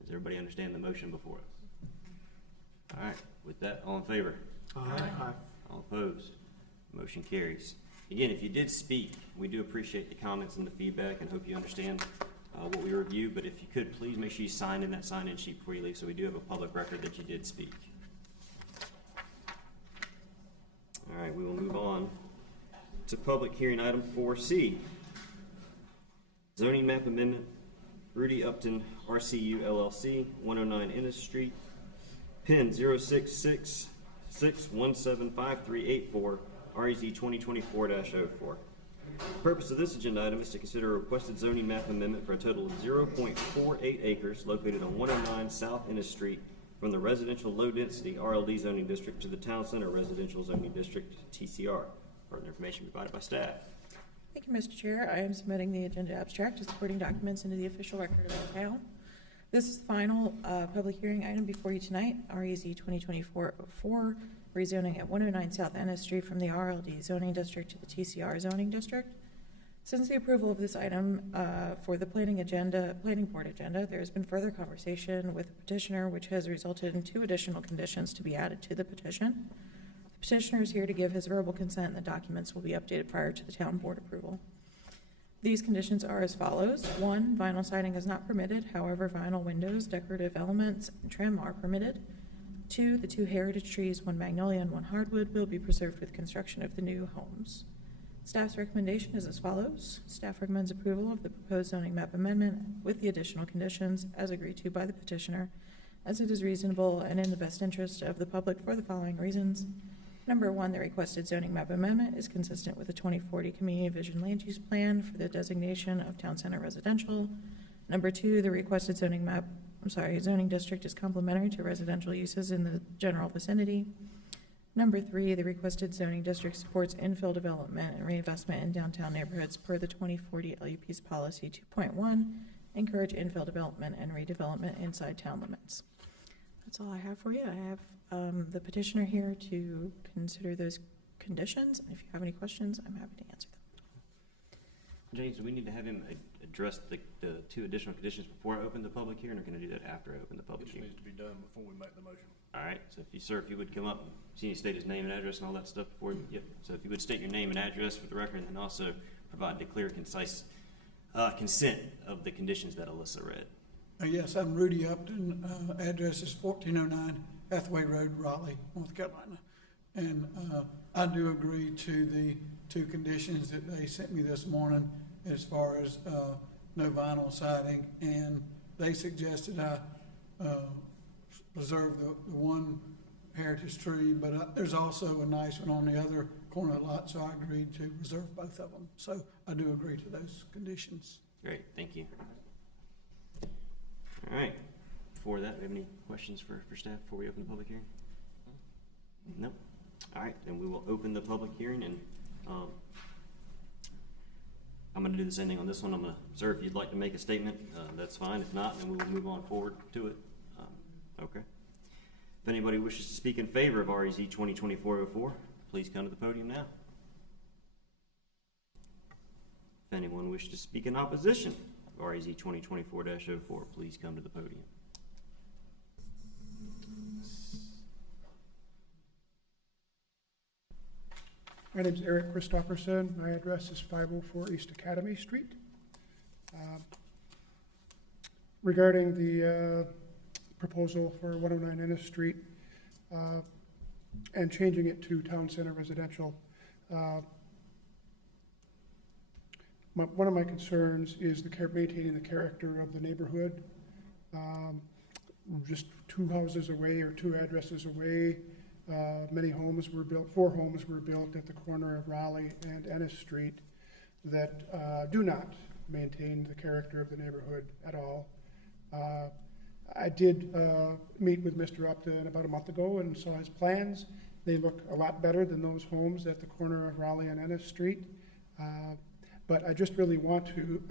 Does everybody understand the motion before us? All right, with that, all in favor? Aye. All opposed? Motion carries. Again, if you did speak, we do appreciate the comments and the feedback and hope you understand what we review, but if you could, please make sure you sign in that sign-in sheet before you leave, so we do have a public record that you did speak. All right, we will move on to public hearing item 4C. Zoning map amendment, Rudy Upton, RCU LLC, 109 Ennis Street, PIN 06661753884, REZ 2024-04. The purpose of this agenda item is to consider a requested zoning map amendment for a total of 0.48 acres located on 109 South Ennis Street from the residential low-density RLD zoning district to the town center residential zoning district, TCR. Further information provided by staff. Thank you, Mr. Chair. I am submitting the agenda abstract and supporting documents into the official record of the town. This is the final public hearing item before you tonight, REZ 2024-04, rezoning at 109 South Ennis Street from the RLD zoning district to the TCR zoning district. Since the approval of this item for the planning board agenda, there has been further conversation with the petitioner, which has resulted in 2 additional conditions to be added to the petition. The petitioner is here to give his verbal consent, and the documents will be updated prior to the town board approval. These conditions are as follows. 1, vinyl siding is not permitted. However, vinyl windows, decorative elements, and trim are permitted. 2, the 2 heritage trees, 1 magnolia and 1 hardwood, will be preserved with construction of the new homes. Staff's recommendation is as follows. Staff recommends approval of the proposed zoning map amendment with the additional conditions as agreed to by the petitioner, as it is reasonable and in the best interest of the public for the following reasons. Number 1, the requested zoning map amendment is consistent with the 2040 Community Vision Land Use Plan for the designation of town center residential. Number 2, the requested zoning district is complementary to residential uses in the general vicinity. Number 3, the requested zoning district supports infill development and reinvestment in downtown neighborhoods per the 2040 LUP's policy 2.1, encourage infill development and redevelopment inside town limits. That's all I have for you. I have the petitioner here to consider those conditions. If you have any questions, I'm happy to answer them. James, do we need to have him address the 2 additional conditions before I open the public hearing, or can I do that after I open the public hearing? It needs to be done before we make the motion. All right, so if you would come up and see you state his name and address and all that stuff before you, yep. So if you would state your name and address for the record, and then also provide the clear, concise consent of the conditions that Alyssa read. Yes, I'm Rudy Upton. Address is 1409 Hathaway Road, Raleigh, North Carolina. And I do agree to the 2 conditions that they sent me this morning as far as no vinyl siding. And they suggested I preserve the 1 heritage tree, but there's also a nice one on the other corner of the lot, so I agreed to preserve both of them. So I do agree to those conditions. Great, thank you. All right, before that, do we have any questions for staff before we open the public hearing? No? All right, then we will open the public hearing, and I'm going to do the same thing on this one. I'm going to, sir, if you'd like to make a statement, that's fine. If not, then we will move on forward to it. Okay. If anybody wishes to speak in favor of REZ 2024-04, please come to the podium now. If anyone wishes to speak in opposition of REZ 2024-04, please come to the podium. My name is Eric Christopherson. My address is 504 East Academy Street. Regarding the proposal for 109 Ennis Street and changing it to town center residential, one of my concerns is maintaining the character of the neighborhood. Just 2 houses away or 2 addresses away, many homes were built, 4 homes were built at the corner of Raleigh and Ennis Street that do not maintain the character of the neighborhood at all. I did meet with Mr. Upton about a month ago and saw his plans. They look a lot better than those homes at the corner of Raleigh and Ennis Street. But I just really want to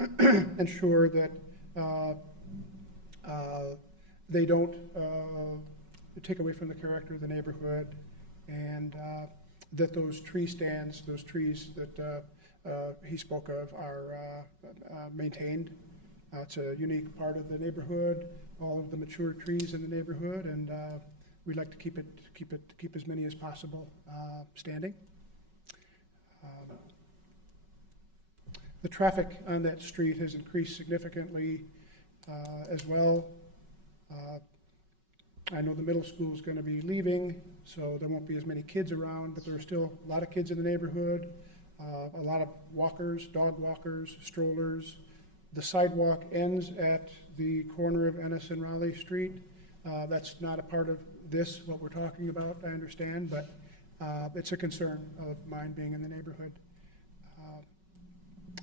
ensure that they don't take away from the character of the neighborhood, and that those tree stands, those trees that he spoke of, are maintained. It's a unique part of the neighborhood, all of the mature trees in the neighborhood, and we'd like to keep as many as possible standing. The traffic on that street has increased significantly as well. I know the middle school is going to be leaving, so there won't be as many kids around, but there are still a lot of kids in the neighborhood, a lot of walkers, dog walkers, strollers. The sidewalk ends at the corner of Ennis and Raleigh Street. That's not a part of this, what we're talking about, I understand, but it's a concern of mine being in the neighborhood.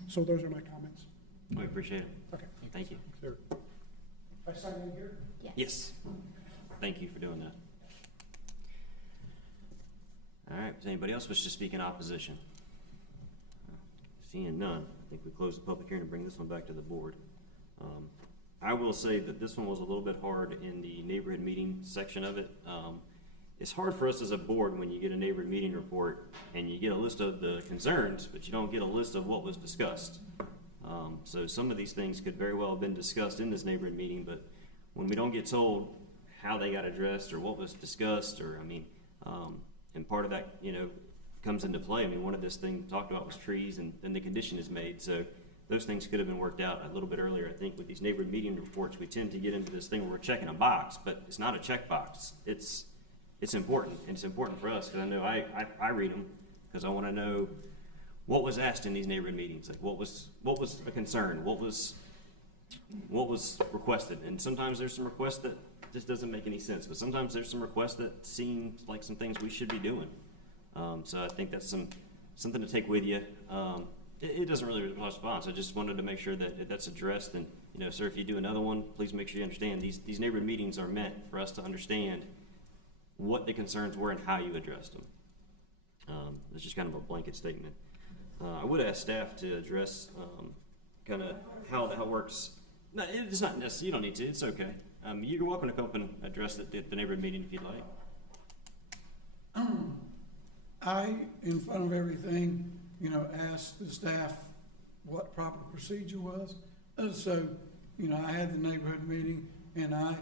So those are my comments. We appreciate it. Okay. Thank you. Sure. I sign in here? Yes. Thank you for doing that. All right, does anybody else wish to speak in opposition? Seeing none, I think we close the public hearing and bring this one back to the board. I will say that this one was a little bit hard in the neighborhood meeting section of it. It's hard for us as a board when you get a neighborhood meeting report and you get a list of the concerns, but you don't get a list of what was discussed. So some of these things could very well have been discussed in this neighborhood meeting, but when we don't get told how they got addressed or what was discussed, or, I mean, and part of that, you know, comes into play. I mean, one of this thing talked about was trees, and then the condition is made. So those things could have been worked out a little bit earlier. I think with these neighborhood meeting reports, we tend to get into this thing where we're checking a box, but it's not a check box. It's important, and it's important for us, because I know I read them, because I want to know what was asked in these neighborhood meetings. Like, what was a concern? What was requested? And sometimes there's some requests that just doesn't make any sense, but sometimes there's some requests that seem like some things we should be doing. So I think that's something to take with you. It doesn't really respond, so I just wanted to make sure that that's addressed. And, you know, sir, if you do another one, please make sure you understand these neighborhood meetings are meant for us to understand what the concerns were and how you addressed them. It's just kind of a blanket statement. I would ask staff to address kind of how that works. No, it's not necessary. You don't need to. It's okay. You're welcome to come up and address the neighborhood meeting if you'd like. I, in front of everything, you know, asked the staff what proper procedure was. So, you know, I had the neighborhood meeting and I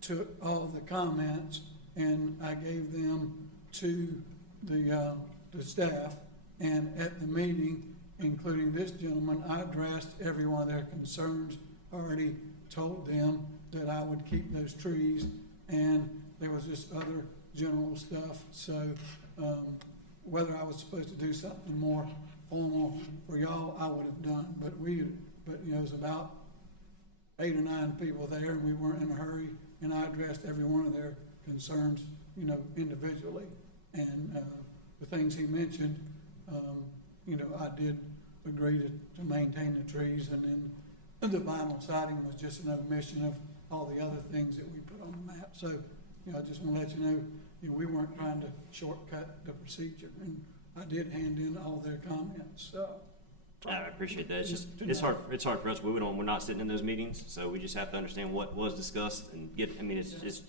took all the comments and I gave them to the staff. And at the meeting, including this gentleman, I addressed every one of their concerns, already told them that I would keep those trees, and there was just other general stuff. So whether I was supposed to do something more formal for y'all, I would have done. But you know, it was about 8 or 9 people there, and we weren't in a hurry, and I addressed every one of their concerns, you know, individually. And the things he mentioned, you know, I did agree to maintain the trees, and then the vinyl siding was just an omission of all the other things that we put on the map. So, you know, I just want to let you know, we weren't trying to shortcut the procedure, and I did hand in all their comments. I appreciate that. It's hard for us. We're not sitting in those meetings, so we just have to understand what was discussed and get. I mean, it's just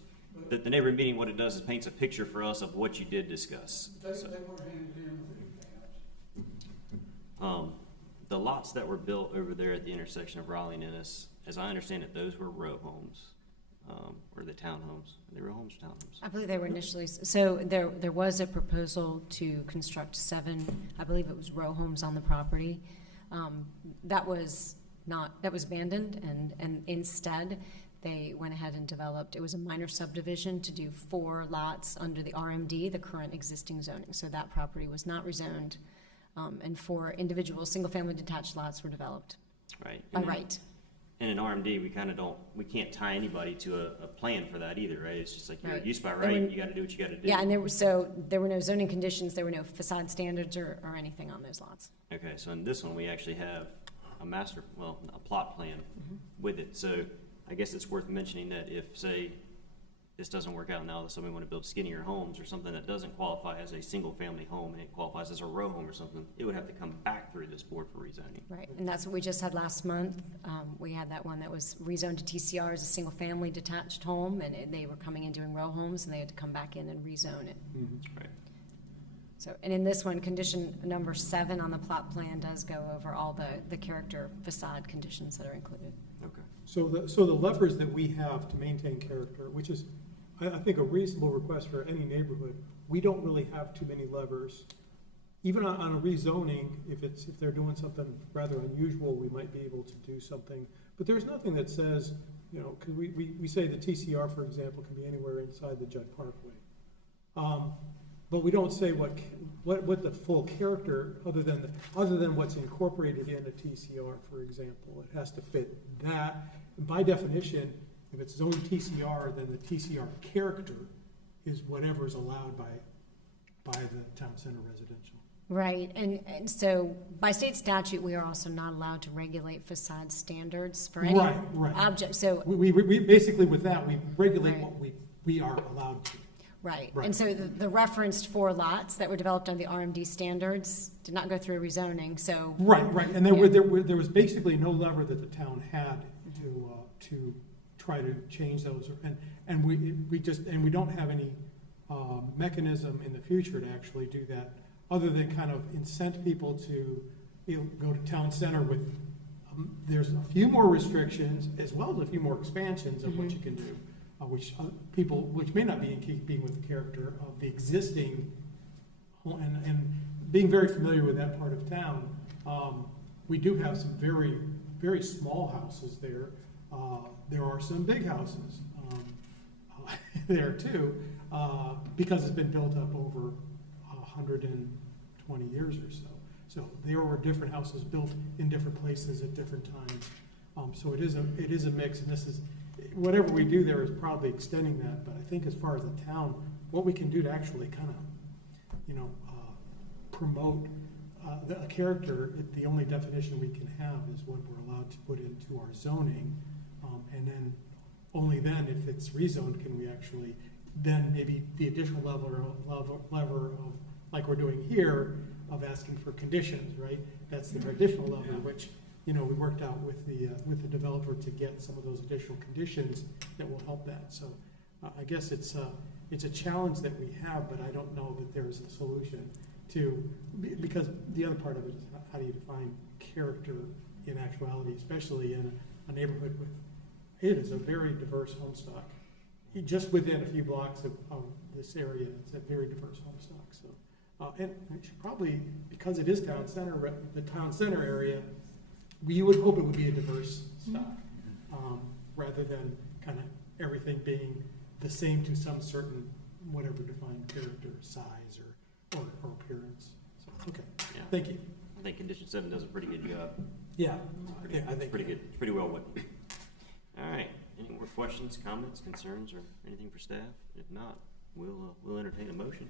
the neighborhood meeting. What it does is paints a picture for us of what you did discuss. They were handed in with everything else. The lots that were built over there at the intersection of Raleigh and Ennis, as I understand it, those were row homes, or the townhomes. Are they row homes or townhomes? I believe they were initially, so there was a proposal to construct 7, I believe it was row homes on the property. That was abandoned, and instead, they went ahead and developed, it was a minor subdivision to do 4 lots under the RMD, the current existing zoning. So that property was not rezoned, and 4 individual single-family detached lots were developed. Right. By right. And in RMD, we can't tie anybody to a plan for that either, right? It's just like you're Right. use by right, you gotta do what you gotta do. Yeah, and there were no zoning conditions, there were no facade standards or anything on those lots. Okay, so in this one, we actually have a plot plan with it. So I guess it's worth mentioning that if, say, this doesn't work out now, that somebody want to build skinnier homes or something that doesn't qualify as a single-family home and it qualifies as a row home or something, it would have to come back through this board for rezoning. Right, and that's what we just had last month. We had that one that was rezoned to TCR as a single-family detached home, and they were coming in doing row homes, and they had to come back in and rezone it. Right. So, and in this one, condition number 7 on the plot plan does go over all the character facade conditions that are included. Okay. So the levers that we have to maintain character, which is, I think, a reasonable request for any neighborhood, we don't really have too many levers even on a rezoning, if they're doing something rather unusual, we might be able to do something. But there's nothing that says, you know, because we say the TCR, for example, can be anywhere inside the Judd Parkway. But we don't say what the full character, other than what's incorporated in a TCR, for example. It has to fit that. And by definition, if it's zoned TCR, then the TCR character is whatever is allowed by the town center residential. Right, and so by state statute, we are also not allowed to regulate facade standards for any Right. object, so. We basically, with that, we regulate what we are allowed to. Right, Right. and so the referenced 4 lots that were developed on the RMD standards did not go through rezoning, so. Right, and there was basically no lever that the town had to try to change those, and we don't have any mechanism in the future to actually do that, other than kind of incent people to, you know, go to town center with, there's a few more restrictions as well as a few more expansions of what you can do, which may not be in keeping with the character of the existing, and being very familiar with that part of town, we do have some very, very small houses there. There are some big houses there too, because it's been built up over 120 years or so. So there were different houses built in different places at different times. So it is a mix, and this is, whatever we do there is probably extending that. But I think as far as the town, what we can do to actually kind of, you know, promote a character, the only definition we can have is what we're allowed to put into our zoning, and then only then, if it's rezoned, can we actually then maybe the additional lever of, like we're doing here, of asking for conditions, right? That's the additional lever, which, you know, we worked out with the developer to get some of those additional conditions that will help that. So I guess it's a challenge that we have, but I don't know that there's a solution to, because the other part of it is how do you define character in actuality, especially in a neighborhood with, it is a very diverse home stock. Just within a few blocks of this area, it's a very diverse home stock. So, and it should probably, because it is town center, the town center area, we would hope it would be a diverse stock, rather than kind of everything being the same to some certain, whatever defined character, size, or appearance. So, okay, Yeah. Thank you. I think Condition 7 does a pretty good job. Yeah, I think pretty good. It's pretty well written. All right. Any more questions, comments, concerns, or anything for staff? If not, we'll entertain a motion.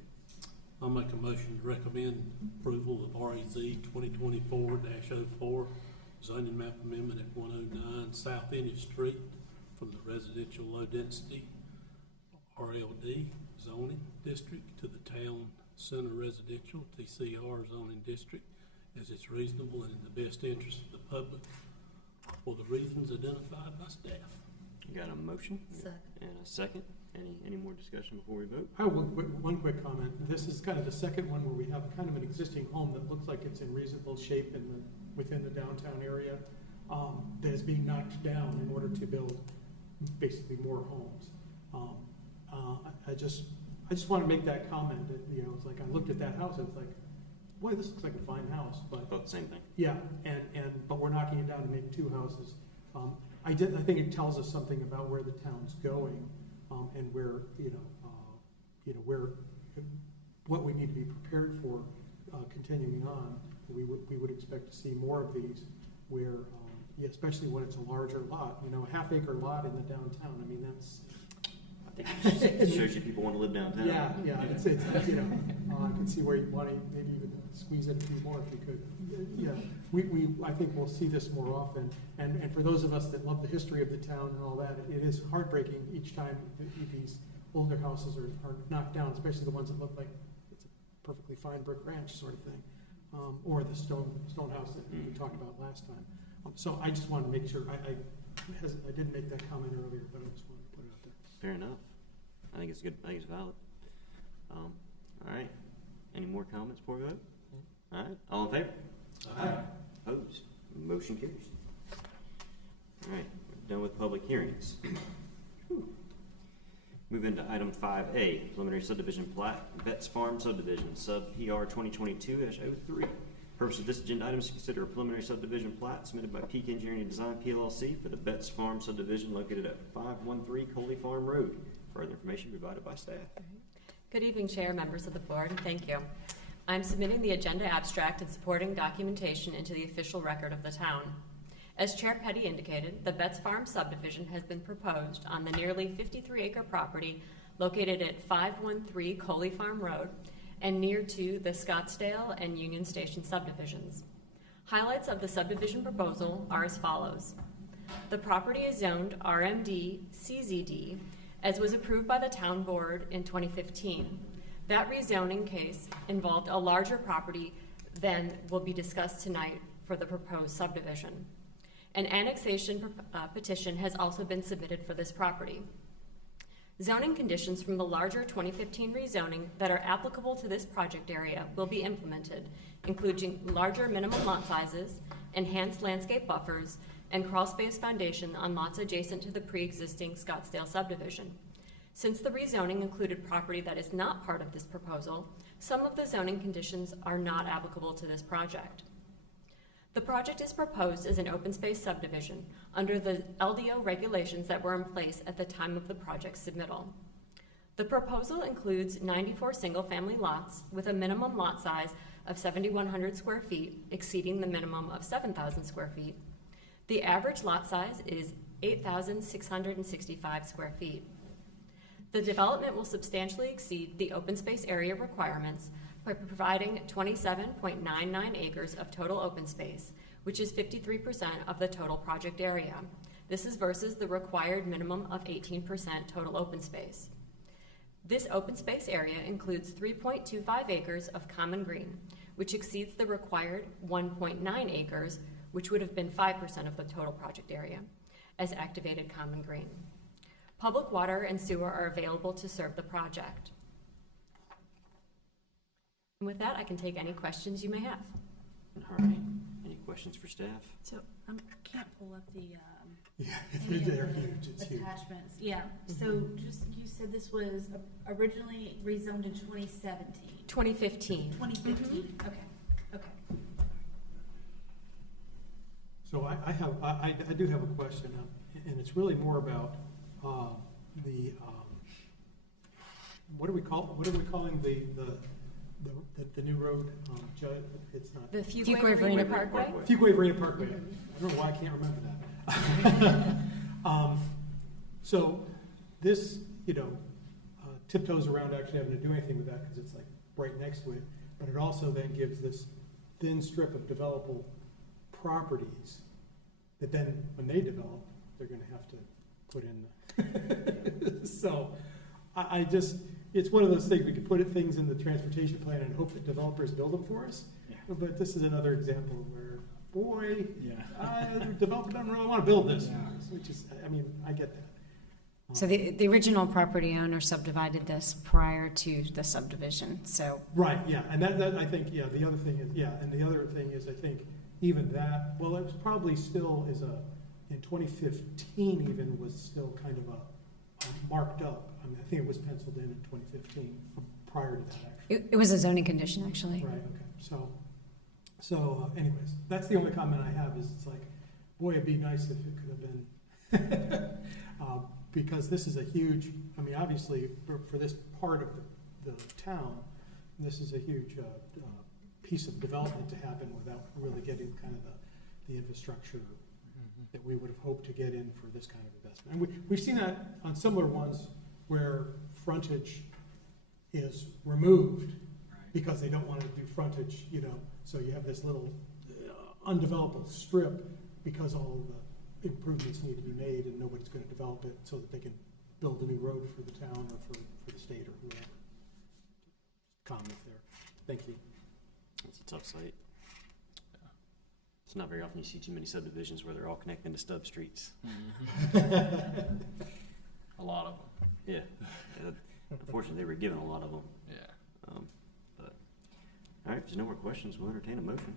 I'll make a motion to recommend approval of REZ 2024-04 zoning map amendment at 109 South Indian Street from the residential low density RLD zoning district to the town center residential TCR zoning district, as it's reasonable and in the best interest of the public for the reasons identified by staff. You got a motion? Second. And a second. Any more discussion before we vote? I have one quick comment. This is kind of the second one where we have kind of an existing home that looks like it's in reasonable shape within the downtown area, that is being knocked down in order to build basically more homes. I just want to make that comment that, you know, it's like I looked at that house and it's like, boy, this looks like a fine house, but Both the same thing. yeah, but we're knocking it down to make 2 houses. I think it tells us something about where the town's going, and where, what we need to be prepared for, continuing on. We would expect to see more of these where, especially when it's a larger lot, you know, a half-acre lot in the downtown, I mean, that's. I think it shows you people want to live downtown. Yeah, it's you know, I can see where you want to maybe even squeeze in a few more if you could. Yeah, I think we'll see this more often, and for those of us that love the history of the town and all that, it is heartbreaking each time these older houses are knocked down, especially the ones that look like it's a perfectly fine brick ranch sort of thing, or the stone house that we talked about last time. So I just wanted to make sure, I didn't make that comment earlier, but I just wanted to put it out there. Fair enough. I think it's good. I think it's valid. All right. Any more comments before we vote? All right. All in favor? Aye. Opposed? Motion carries. All right. We're done with public hearings. Whew. Move into item 5A, preliminary subdivision plat, Betts Farm subdivision, sub PR 2022-03. Purpose of this agenda item is to consider a preliminary subdivision plat submitted by Peak Engineering and Design PLLC for the Betts Farm subdivision located at 513 Coley Farm Road. Further information provided by staff. Good evening, Chair, members of the board, and thank you. I'm submitting the agenda abstract and supporting documentation into the official record of the town. As Chair Petty indicated, the Betts Farm subdivision has been proposed on the nearly 53-acre property located at 513 Coley Farm Road and near to the Scottsdale and Union Station subdivisions. Highlights of the subdivision proposal are as follows. The property is zoned RMD CZD, as was approved by the town board in 2015. That rezoning case involved a larger property than will be discussed tonight for the proposed subdivision. An annexation petition has also been submitted for this property. Zoning conditions from the larger 2015 rezoning that are applicable to this project area will be implemented, including larger minimum lot sizes, enhanced landscape buffers, and crawl space foundation on lots adjacent to the pre-existing Scottsdale subdivision. Since the rezoning included property that is not part of this proposal, some of the zoning conditions are not applicable to this project. The project is proposed as an open space subdivision under the LDO regulations that were in place at the time of the project's submittal. The proposal includes 94 single-family lots with a minimum lot size of 7,100 square feet, exceeding the minimum of 7,000 square feet. The average lot size is 8,665 square feet. The development will substantially exceed the open space area requirements by providing 27.99 acres of total open space, which is 53% of the total project area. This is versus the required minimum of 18% total open space. This open space area includes 3.25 acres of common green, which exceeds the required 1.9 acres, which would have been 5% of the total project area, as activated common green. Public water and sewer are available to serve the project. And with that, I can take any questions you may have. All right. Any questions for staff? So I can't pull up the Yeah, any of they're the huge, it's huge. attachments. Yeah. So just you said this was originally rezoned in 2017. 2015. 2015. Okay. Okay. So I do have a question, and it's really more about what are we calling the new road? It's not The Fuquay-Varina Parkway? Fuquay-Varina Parkway. I don't know why I can't remember that. So this, tiptoes around actually having to do anything with that because it's like right next to it. But it also then gives this thin strip of developable properties that then, when they develop, they're going to have to put in. So I just, it's one of those things, we could put things in the transportation plan and hope that developers build them for us. Yeah. But this is another example where, boy, the developer doesn't really want to build this, which is, I get that. So the original property owner subdivided this prior to the subdivision, so. Right, yeah, and that I think, the other thing is, and the other thing is, I think, even that, well, it was probably still in 2015 even, was still kind of a marked up. I think it was penciled in 2015, prior to that, actually. It was a zoning condition, actually. Right, okay, so anyways, that's the only comment I have, is it's like, boy, it'd be nice if it could have been, because this is a huge, obviously, for this part of the town, this is a huge piece of development to happen without really getting kind of the infrastructure that we would have hoped to get in for this kind of investment. And we've seen that on similar ones where frontage is removed because they don't want to do frontage, so you have this little undevelopable strip because all of the improvements need to be made and nobody's going to develop it so that they can build a new road for the town or for the state or whoever. Comment there. Thank you. It's a tough site. It's not very often you see too many subdivisions where they're all connected into stub streets. A lot of them. Yeah. Unfortunately, they were given a lot of them. Yeah. But all right, if there's no more questions, we'll entertain a motion.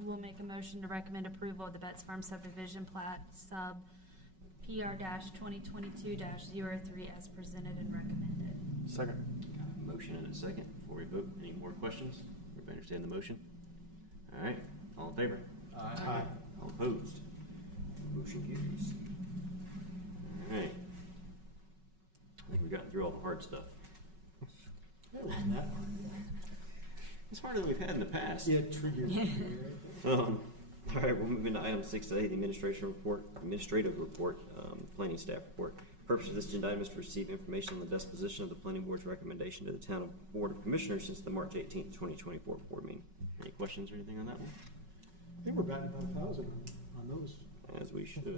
We'll make a motion to recommend approval of the Betts Farm subdivision plat sub PR 2022-03 as presented and recommended. Second. Got a motion and a second. Before we vote, any more questions? Everybody understand the motion? All right, all in favor? Aye. All opposed? Motion carries. All right. I think we've gotten through all the hard stuff. That wasn't that hard. It's harder than we've had in the past. Yeah, 2 years. All right, we'll move into item 6A, the administrative report, planning staff report. Purpose of this agenda item is to receive information on the disposition of the planning board's recommendation to the town board of commissioners since the March 18th, 2024 board meeting. Any questions or anything on that one? I think we're batting about 1,000 on those. As we should. All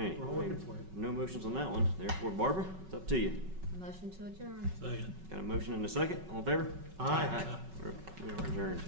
right. We're all looking for it. No motions on that one. Therefore, Barbara, it's up to you. Motion to adjourn. Second. Got a motion and a second. All in favor? Aye. We are adjourned.